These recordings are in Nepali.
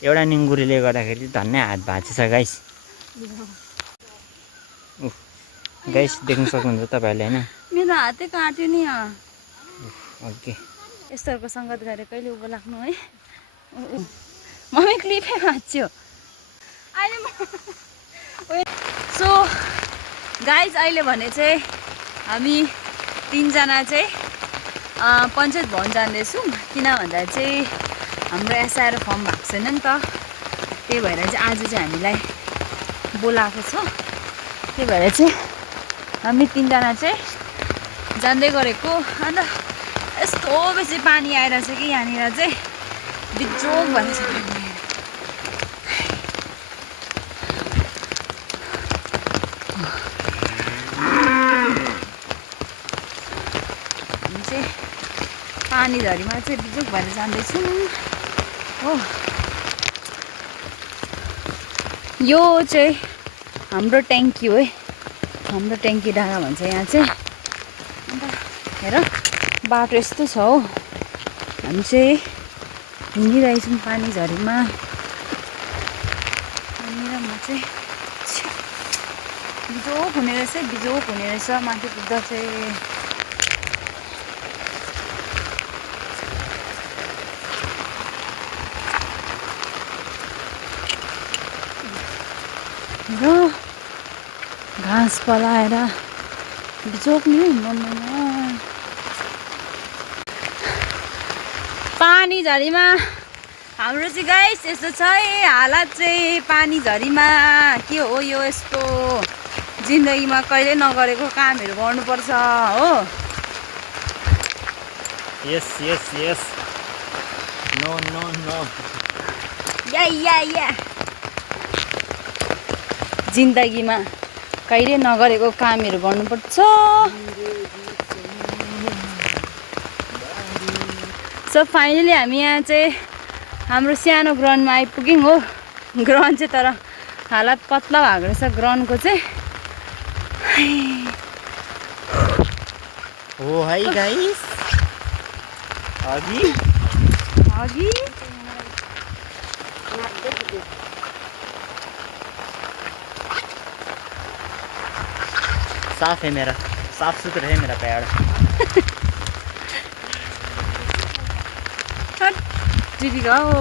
एउटा निङ्गुरीले गर्दाखेरि धन्नै हात भाँचिछ गाइस। गाइस देख्न सक्नुहुन्छ तपाईँहरूले होइन? मेरो हातै काट्यो नि ओके यस्तोहरूको सङ्गत गरेर कहिले उँभो लाग्नु है। मम्मी क्लिपै भाँच्यो अहिले। सो गाइज अहिले भने चाहिँ हामी तिनजना चाहिँ पञ्चायत भवन जाँदैछौँ। किन भन्दा चाहिँ हाम्रो एसआइआर फर्म भएको छैन नि त, त्यही भएर चाहिँ आज चाहिँ हामीलाई बोलाएको छ। त्यही भएर चाहिँ हामी तिनजना चाहिँ जाँदै गरेको। अन्त यस्तो बेसी पानी आइरहेछ कि यहाँनिर चाहिँ बिजोग भएर छ। हामी चाहिँ पानी झरीमा चाहिँ बिजोग भएर जाँदैछौँ हो। यो चाहिँ हाम्रो ट्याङ्की हो है, हाम्रो ट्याङ्की डाँडा भन्छ यहाँ चाहिँ। अन्त हेर बाटो यस्तो छ हो, हामी चाहिँ हिँडिरहेछौँ पानी झरीमा। यहाँनिर म चाहिँ बिजोग हुने रहेछ, बिजोग हुने रहेछ माथि पुग्दा चाहिँ। र घाँस पलाएर बिजोग नि मनमा पानी झरीमा हाम्रो चाहिँ गाइस यस्तो छ है हालत चाहिँ। पानी झरीमा के हो यो, यस्तो जिन्दगीमा कहिले नगरेको कामहरू गर्नुपर्छ हो। यस यस यस नो नो नो या जिन्दगीमा कहिले नगरेको कामहरू गर्नुपर्छ। सो फाइनली हामी यहाँ चाहिँ हाम्रो सानो ग्राउन्डमा आइपुग्यौँ हो। ग्राउन्ड चाहिँ तर हालत पत्ला भएको रहेछ ग्राउन्डको चाहिँ। हो है गाइस, अघि अघि साफ है मेरा, साफ सुथरा है मेरा पैर। दिदीको हो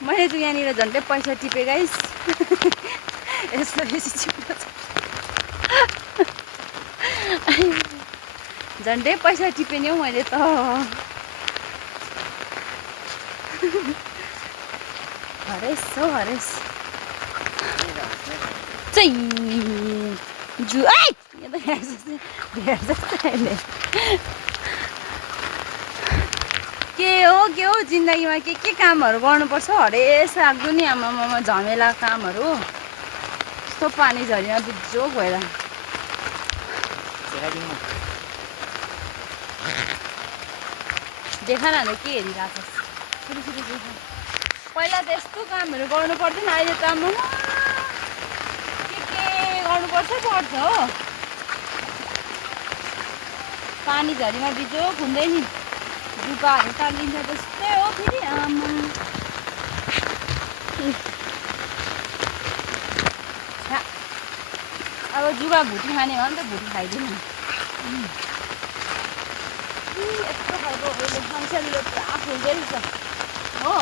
मैले त यहाँनिर झन्डै पैसा टिपेँ गाइस। यस्तो बेसी चिप्लो छ, झन्डै पैसा टिपेँ नि हौ मैले त। हरेस हौ हरेस चाहिँ जु है यहाँ त भेट जस्तो अहिले के हो जिन्दगीमा के कामहरू गर्नुपर्छ हरेस लाग्दो नि। आमामा झमेला कामहरू यस्तो पानी झरीमा बिजोग भएर। देखा न के हेरिरहेको छ, पहिला त यस्तो कामहरू गर्नु पर्दैन, अहिले त आमामा के गर्नुपर्छ पर्छ हो। पानी झरीमा बिजोग हुँदै नि जुगाहरू टालिन्छ जस्तै हो फेरि आमा। अब जुगा भुटी खाने हो भने त भुटी खाइदिउँ न। यस्तो खालको मान्छेले पुरा फुल्दै रहेछ हो।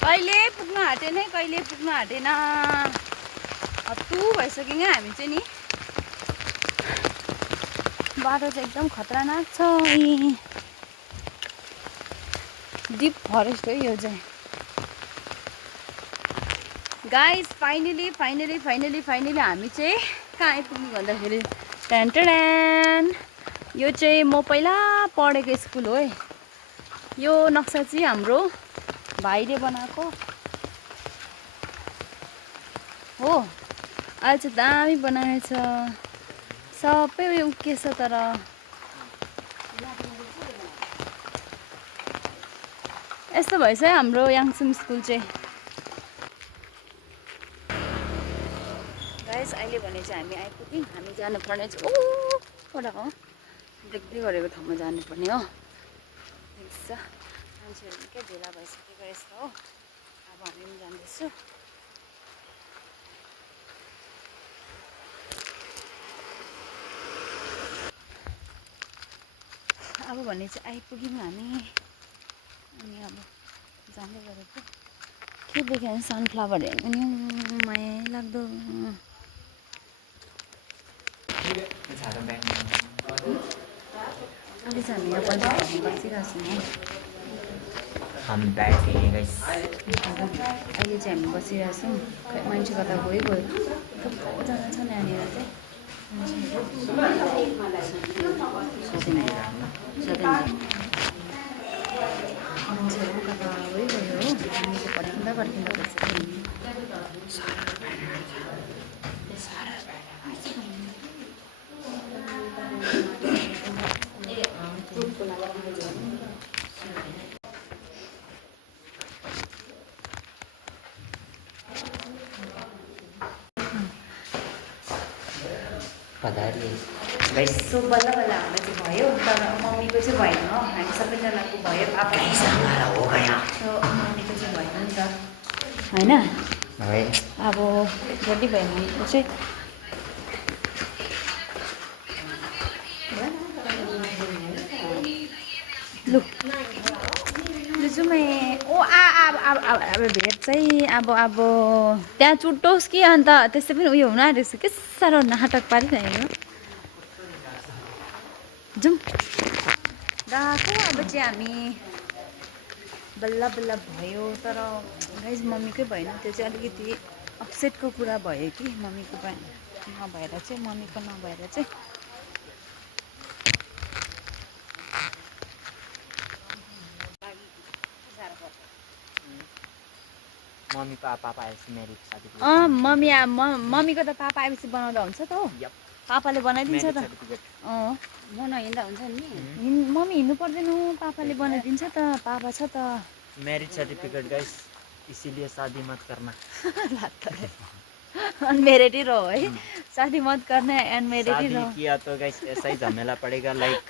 कहिले पुग्न आँटेन है, कहिले पुग्न आँटेन, हत्तु भइसक्यो क्या हामी चाहिँ नि। बाटो चाहिँ एकदम खतरनाक छ, डिप फरेस्ट हो यो चाहिँ गाइस। फाइनली हामी चाहिँ कहाँ आइपुग्नु भन्दाखेरि टेन यो चाहिँ म पहिला पढेको स्कुल हो है। यो नक्सा चाहिँ हाम्रो भाइले बनाएको हो। आज दामी बनाएछ, सबै उयो उक्केछ। तर यस्तो भएछ है हाम्रो याङसुम स्कुल चाहिँ। गाइस अहिले भने चाहिँ हामी आइपुग्यौँ। हामी जानुपर्ने चाहिँ ओडाको देख्दै गरेको ठाउँमा जानुपर्ने हो। देख्छ मान्छेहरू निकै भेला भइसकेको रहेछ हो। अब हामी पनि जाँदैछु। अब भने चाहिँ आइपुग्यौँ हामी। अनि अब जाँदै गरेको के देख्यो भने सनफ्लावर हेर्नु नि माया लाग्दो। अहिले चाहिँ हामी यहाँ बसिरहेको छौँ। अहिले चाहिँ हामी बसिरहेको छौँ। खै मान्छे कता गयो। थुप्रोजना छ यहाँनिर चाहिँ मान्छेहरू कता गयो हो। हामी चाहिँ पर्खिँदा बसिरहेको। सो बल्ल बल्ल हाम्रो चाहिँ भयो, तर मम्मीको चाहिँ भएन हो। हामी सबैजनाको भयो, पापाको हो गयो। सो मम्मीको चाहिँ भएन नि त होइन। अब बडी भयो मम्मीको चाहिँ। लु जुमे ओ अब भेट चाहिँ अब त्यहाँ चुटोस् कि अन्त त्यस्तै पनि उयो हुन आँटेको छ। के साह्रो नाटक पारिरहेको जाउँ गएको। अब चाहिँ हामी बल्ल बल्ल भयो, तर गाइज मम्मीकै भएन। त्यो चाहिँ अलिकति अपसेटको कुरा भयो कि मम्मीको नभएर चाहिँ मम्मीको पापा आएपछि मेरिट शादी। मम्मीको त पापा आएपछि बनाउँदा हुन्छ त हो। पापाले बनाइदिन्छ त। म नहिँड्दा हुन्छ नि। मम्मी हिँड्नु पर्दैन, पापाले बनाइदिन्छ त। पापा छ त। मैरिज सर्टिफिकेट गाइस, इसीलिए शादी मत करना। अनमेरिड ही रहो है। शादी मत करना है, अनमेरिड ही रहो। शादी किया तो गाइस ऐसा ही झमेला पड़ेगा। लाइक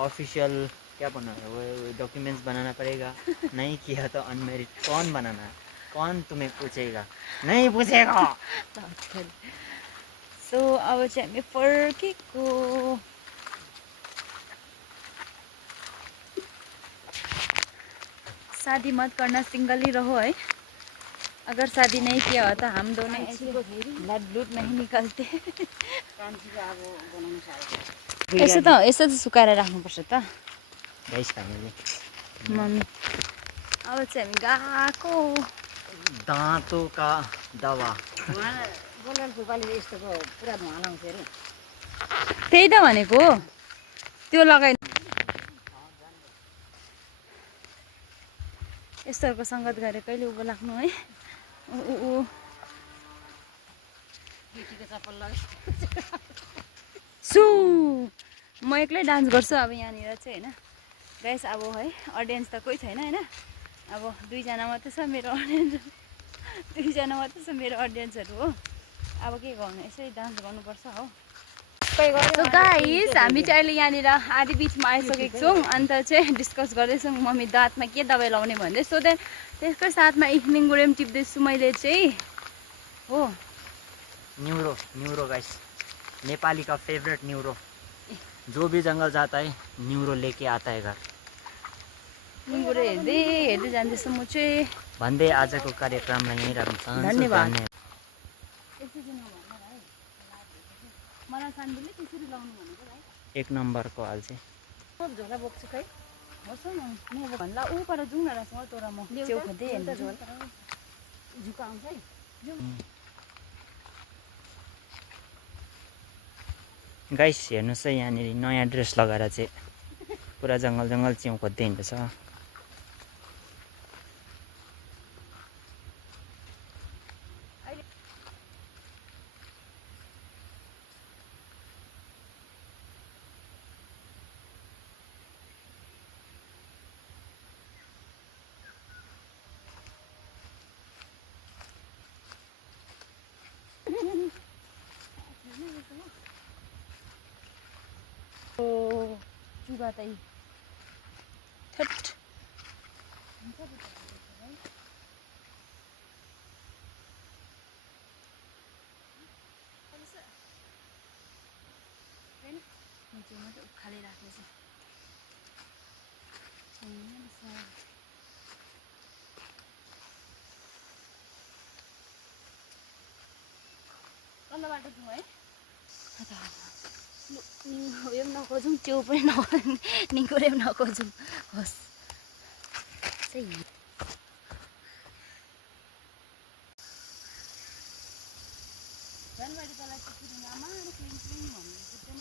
ऑफिशियल क्या बनाना, वो डॉक्यूमेंट्स बनाना पड़ेगा। नहीं किया तो अनमेरिड। कौन बनाना है, कौन तुम्हें पूछेगा, नहीं पूछेगा। सो अब चाहिँ हामी फर्केको। शादी मत करना, सिंगल ही रहो है। अगर शादी नहीं किया हो तो हम दोनों ब्लड नहीं निकलते। यसो त सुकाएर राख्नुपर्छ त गाइस फाइनली मम्मी। अब चाहिँ हामी गएको दाँतों का दवा। त्यही त भनेको, त्यो लगाइ। यस्तोहरूको सङ्गत गरेर कहिले उँभो लाग्नु है। सु म एक्लै डान्स गर्छु अब यहाँनिर चाहिँ होइन गाइस। अब है अडियन्स त कोही छैन होइन। अब दुईजना मात्रै छ मेरो अडियन्सहरू हो। अब के गर्नु, यसै डान्स गर्नुपर्छ हो। सो गाइस हामी चाहिँ अहिले यहाँनिर आधी बिचमा आइसकेको छौँ। अन्त चाहिँ डिस्कस गर्दैछौँ मम्मी दाँतमा के दबाई लाउने भन्दै। सो देन त्यसकै साथमा इभिनिङ गुरेम टिप्दैछु मैले चाहिँ हो। न्यूरो गाइस, नेपाली का फेवरेट न्यूरो। जो भी जंगल जाता है न्यूरो लेके आता है घर। न्यूरो हेर्दै जाँदैछु म चाहिँ। भन्दै आजको कार्यक्रमलाई यहीँ राख्छौँ। धन्यवाद। मलाई सानबुले त्यसरी लाउनु भनेको भाइ। एक नम्बरको हाल चाहिँ झोला बोक्छु खै होस् न। म भन्ला ऊ पर जाउँ न रासँग तँ र म च्याउ खोज्दै हेर्नु झुका आउँछ है। गाइस हेर्नुहोस् है, यहाँनिर नयाँ ड्रेस लगाएर चाहिँ पुरा जङ्गल च्याउ खोज्दै हिँड्दैछ। बाटै थट उखाले राख्ने छ तल्लो बाटो जाउँ है उयो पनि नखोजौँ त्यो पनि नखोजौँ निगुरे पनि नखोजौँ होस् चाहिँ झनबारी तलाई पुग्नु आमाले क्लिङ क्लिङ भन्नु पुग्दैन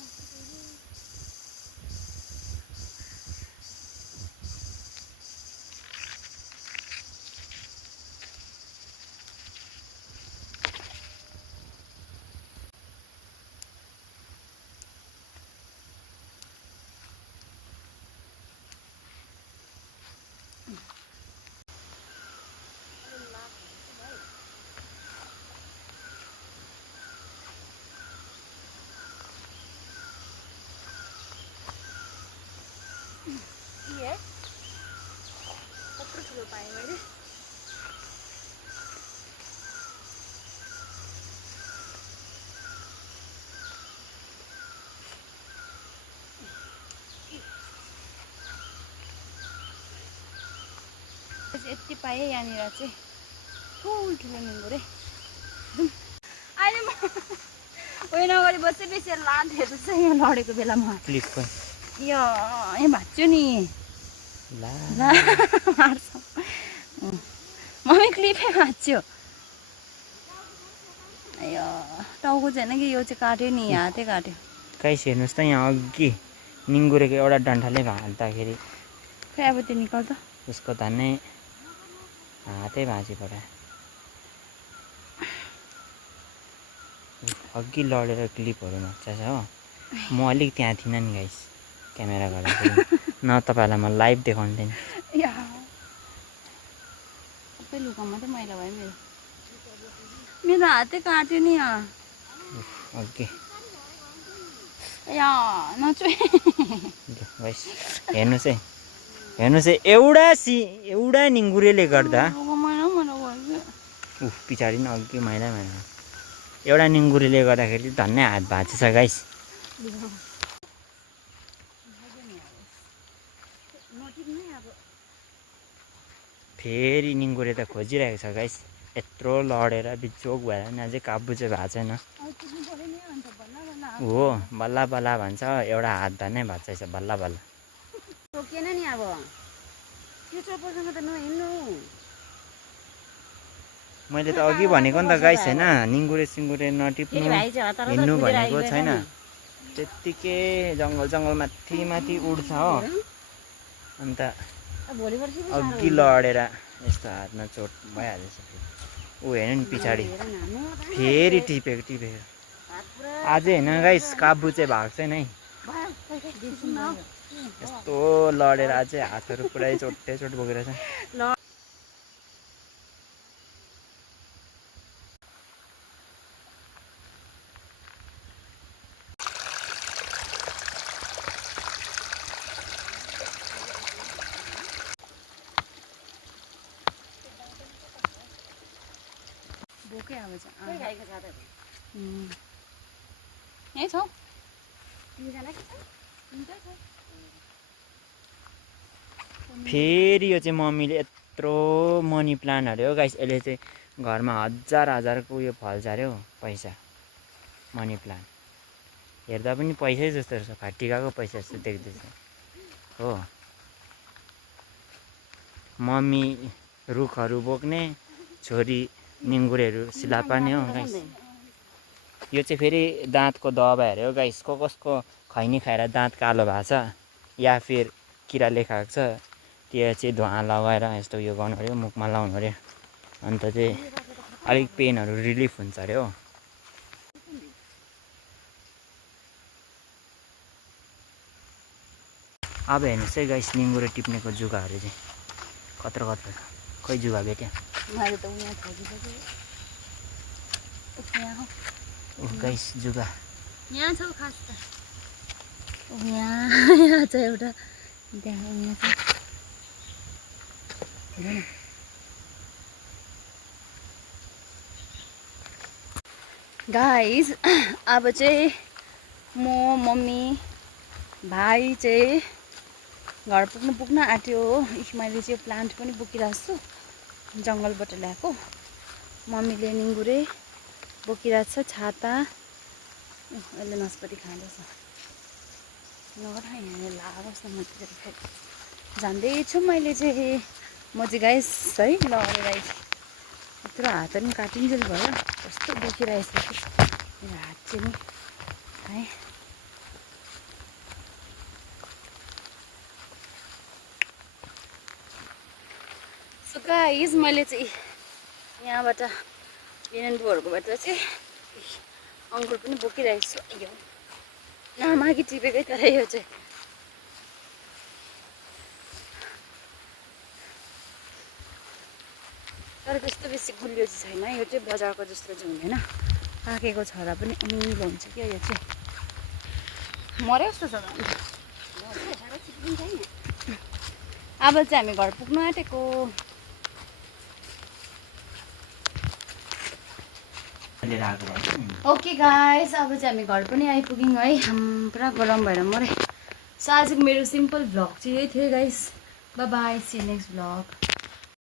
है कत्रो ठुलो पाएँ मैले यति पाएँ यहाँनिर चाहिँ ठुलो निगुरे अहिले म होइन अगाडि बसेपछि लाँदैहरू चाहिँ यहाँ लडेको बेलामा क्लिप यहाँ भाँच्यो नि ला मार्छ मम्मी क्लिपै भाँच्यो टाउको चाहिँ होइन कि यो चाहिँ काट्यो नि हातै काट्यो गाइस हेर्नुहोस् त यहाँ अघि निङ्गुरेको एउटा डन्ठाले भाँच्दाखेरि खै अब त्यो निकाल त उसको धन्नै हातै भाँची पऱ्यो अघि लडेर क्लिपहरू भाँच्चा छ हो म अलिक त्यहाँ थिइनँ नि गाइस क्यामेरा गर्दाखेरि न तपाईँहरूलाई म लाइभ देखाउँथेँ नि सबै लुगा मात्रै मैला भयो मेरो हातै काट्यो नि यहाँ अघि नचोए गाइस हेर्नुहोस् है एउटा निङ्गुरेले गर्दा पछाडि नै अघि मैला एउटा निङ्गुरेले गर्दाखेरि धन्नै हात भाँचेछ गाइस फेरि निङ्गुरे त खोजिरहेको छ गाइस यत्रो लडेर बिचोक भएर नि अझै काबु चाहिँ भएको छैन हो बल्ल बल्ल भन्छ एउटा हात धन्नै भाँच्छ बल्ल बल्ल रोकिएन नि अब त्यो चोपरसँग त नहिँड्नु मैले त अघि भनेको नि त गाइस होइन निङ्गुरे सिङ्गुरे नटिप्नु हिँड्नु भनेको छैन त्यत्तिकै जङ्गल माथि उड्छ हो अन्त अघि लडेर यस्तो हातमा चोट भइहालेछ ऊ हेर्नु नि पछाडि फेरि टिपेको अझै होइन गाइस काबु चाहिँ भएको छैन है यस्तो लडेर अझै हातहरू पुरै चोट बोकेर छ बोकै अब यहीँ छौ फेरि यो चाहिँ मम्मीले यत्रो मनी प्लान्ट अरे हो गाइस यसले चाहिँ घरमा हजारको उयो फल्छ अरे हो पैसा मनी प्लान्ट हेर्दा पनि पैसै जस्तो रहेछ फाटिकाको पैसा जस्तो देख्दैछ हो मम्मी रुखहरू बोक्ने छोरी निङ्गुरेहरू सिलापार्ने हो गाइस यो चाहिँ फेरि दाँतको दबाई अरे हो गाइस कसको खैनी खाएर दाँत कालो भएको छ या फिर किराले खाएको छ त्यो चाहिँ धुवा लगाएर यस्तो उयो गर्नु अरे मुखमा लाउनु अरे अन्त चाहिँ अलिक पेनहरू रिलिफ हुन्छ अरे हो अब हेर्नुहोस् है गाइस निङ्गुरे टिप्नेको जुगाहरू चाहिँ कत्रो छ खोइ जुगा भेट्यो गाइस जुगा यहाँ छौ खास त यहाँ छ एउटा त्यहाँ यहाँ छ गाइस। अब चाहिँ म मम्मी भाइ चाहिँ घर पुग्न आँट्यो हो। मैले चाहिँ प्लान्ट पनि बोकिरहेको छु जङ्गलबाट ल्याएको। मम्मीले निङ्गुरे बोकिरहेको छ, छाता। अहिले नास्पाती खाँदैछ। यहाँ लागोस् न मतिर जाँदैछु मैले चाहिँ। म चाहिँ गाइस है लडेर यत्रो हात पनि काटिन्जेल भयो। कस्तो दुखिरहेछ कि मेरो हात चाहिँ नि है। सो गाइस मैले चाहिँ यहाँबाट बिरेन्द्रहरूकोबाट चाहिँ अङ्कुर पनि बोकिरहेको छु। यो नमागी टिपेकै तर यो चाहिँ तर त्यस्तो बेसी गुलियो चाहिँ छैन। यो चाहिँ बजारको जस्तो चाहिँ हुँदैन। पाकेको छँदा पनि अमिलो हुन्छ क्या। यो चाहिँ मर्यो जस्तो छ। अब चाहिँ हामी घर पुग्न आँटेको। ओके गाइस, अब चाहिँ हामी घर पनि आइपुग्यौँ है। पुरा गरम भएर मरे। सो आजको मेरो सिम्पल भ्लग चाहिँ यही थियो guys. Bye bye, see you next vlog.